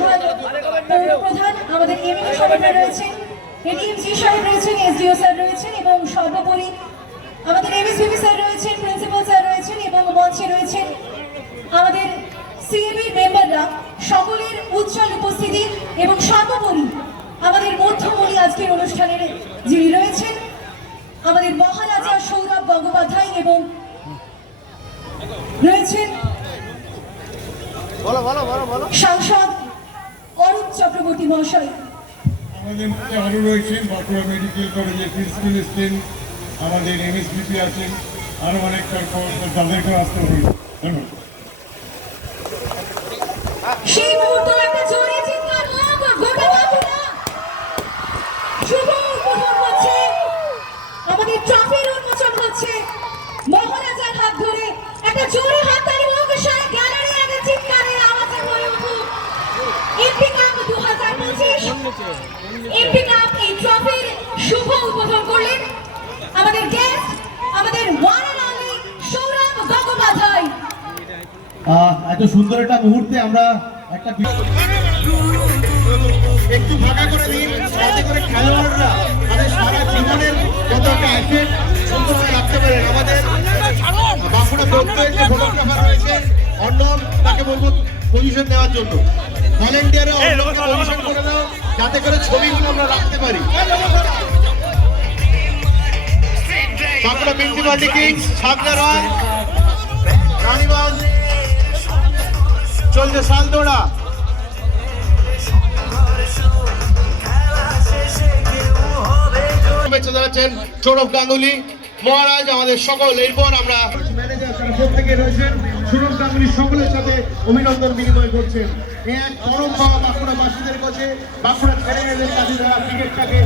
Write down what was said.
প্রধান পৌরপ্রধান আমাদের এমএলএ সাহেবরা রয়েছেন, এডিএমজি সাহেব রয়েছেন, এসডিও স্যার রয়েছেন এবং সর্বোপরি আমাদের এমএসভিপি স্যার রয়েছেন, প্রিন্সিপাল স্যার রয়েছেন এবং মঞ্চে রয়েছেন আমাদের সিএবি মেম্বাররা। সকলের উজ্জ্বল উপস্থিতি এবং সর্বোপরি আমাদের মধ্যমণি আজকের অনুষ্ঠানের যিনি রয়েছেন আমাদের মহারাজা সৌরভ গঙ্গোপাধ্যায় এবং রয়েছেন সাংসদ অরূপ চক্রবর্তী মহাশয়। আমাদের মধ্যে আরও রয়েছেন বাঁকুড়া মেডিকেল কলেজের প্রিন্সিপাল এসছেন, আমাদের এমএসভিপি আছেন, আরও অনেক তাদেরকেও আসতে হবে। ধন্যবাদ। সেই মুহূর্তে একটা জোরে চিৎকার হোক, গোটা বাঁকুড়া শুভ উদ্বোধন হচ্ছে, আমাদের ট্রফির উন্মোচন হচ্ছে মহারাজার হাত ধরে। একটা জোরে হাততালি হোক, সারা গ্যালারি আগে চিৎকারের আওয়াজে হয়ে উঠুক। এমপি কাপ 2025 এমপি কাপ এই ট্রফির শুভ উদ্বোধন করলেন আমাদের গেস্ট, আমাদের one and only Sourav Gangopadhyay. এত সুন্দর একটা মুহূর্তে আমরা একটা একটু ফাঁকা করে দিন, যাতে করে খেলোয়াড়রা তাদের সারা জীবনের যত একটা অ্যাসেট সুন্দর রাখতে পারেন। আমাদের বাঁকুড়া দপ্তরের যে ফটোগ্রাফার রয়েছে অর্ণব, তাকে বলবো পজিশন দেওয়ার জন্য। ভলেন্টিয়াররা অর্ণবকে পজিশন করে দাও, যাতে করে ছবিগুলো আমরা রাখতে পারি। বাঁকুড়া মিউনিসিপালিটি কিংস ছাগনারা রানীবাগ চলছে সালদোড়া। শুভেচ্ছা জানাচ্ছেন সৌরভ গাঙ্গুলি মহারাজ আমাদের সকল। এরপর আমরা ম্যানেজার তারা প্রত্যেকে রয়েছেন, সৌরভ গাঙ্গুলি সকলের সাথে অভিনন্দন বিনিময় করছেন। এক পরম পাওয়া বাঁকুড়াবাসীদের কাছে, বাঁকুড়া ছেলেমেয়েদের কাছে যারা ক্রিকেটটাকে